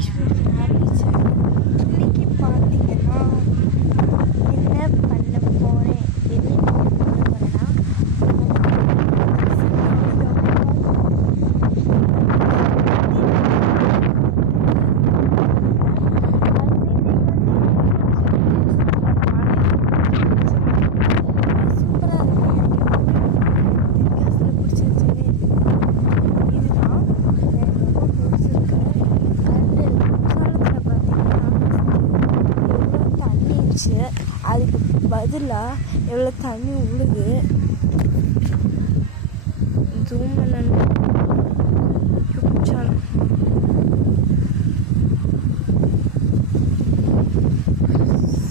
இன்னைக்கு பார்த்தீங்கன்னா என்ன பண்ண போகிறேன் அதுக்கு பதிலாக எவ்வளோ தண்ணி விழுது ஜூம் பண்ணணும்.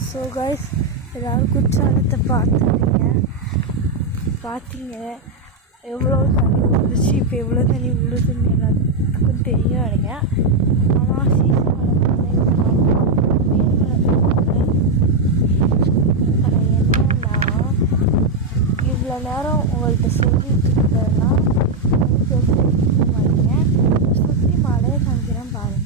ஸோ கைஸ், எல்லோரும் குற்றாலத்தை பார்த்தீங்க எவ்வளோ தண்ணி விழுந்துச்சு, இப்போ எவ்வளோ தண்ணி விழுதுன்னு எல்லாத்துக்கும் தெரியும் நினைக்கிறேன். ஆனால் இவ்வளோ நேரம் உங்கள்கிட்ட சொல்லிட்டு இருக்கிறதுனா மாட்டீங்க. சுற்றி மழையை காமிக்கிறேன் பாருங்கள்.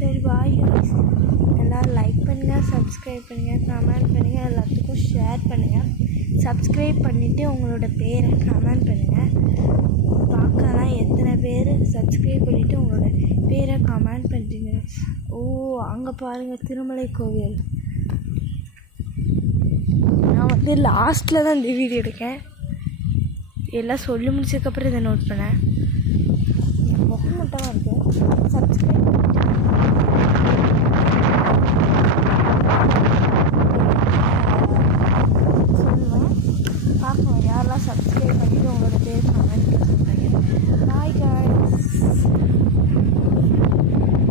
சரி, பாய் கைஸ். எல்லோரும் லைக் பண்ணுங்கள், சப்ஸ்கிரைப் பண்ணுங்கள், கமெண்ட் பண்ணுங்கள், எல்லாத்துக்கும் ஷேர் பண்ணுங்கள். சப்ஸ்கிரைப் பண்ணிவிட்டு உங்களோட பேரை கமெண்ட் பண்ணுங்கள். பார்க்கலாம் எத்தனை பேர் சப்ஸ்கிரைப் பண்ணிவிட்டு உங்களோட பேரை கமெண்ட் பண்ணுறீங்க. ஓ, அங்கே பாருங்கள் திருமலை கோவில். நான் லாஸ்ட்டில் தான் இந்த வீடியோ எடுக்கேன். எல்லாம் சொல்லி முடிச்சதுக்கப்புறம் இதை நோட் பண்ணேன். முகம் மட்டும் இருக்குது. சப்ஸ்கிரைப்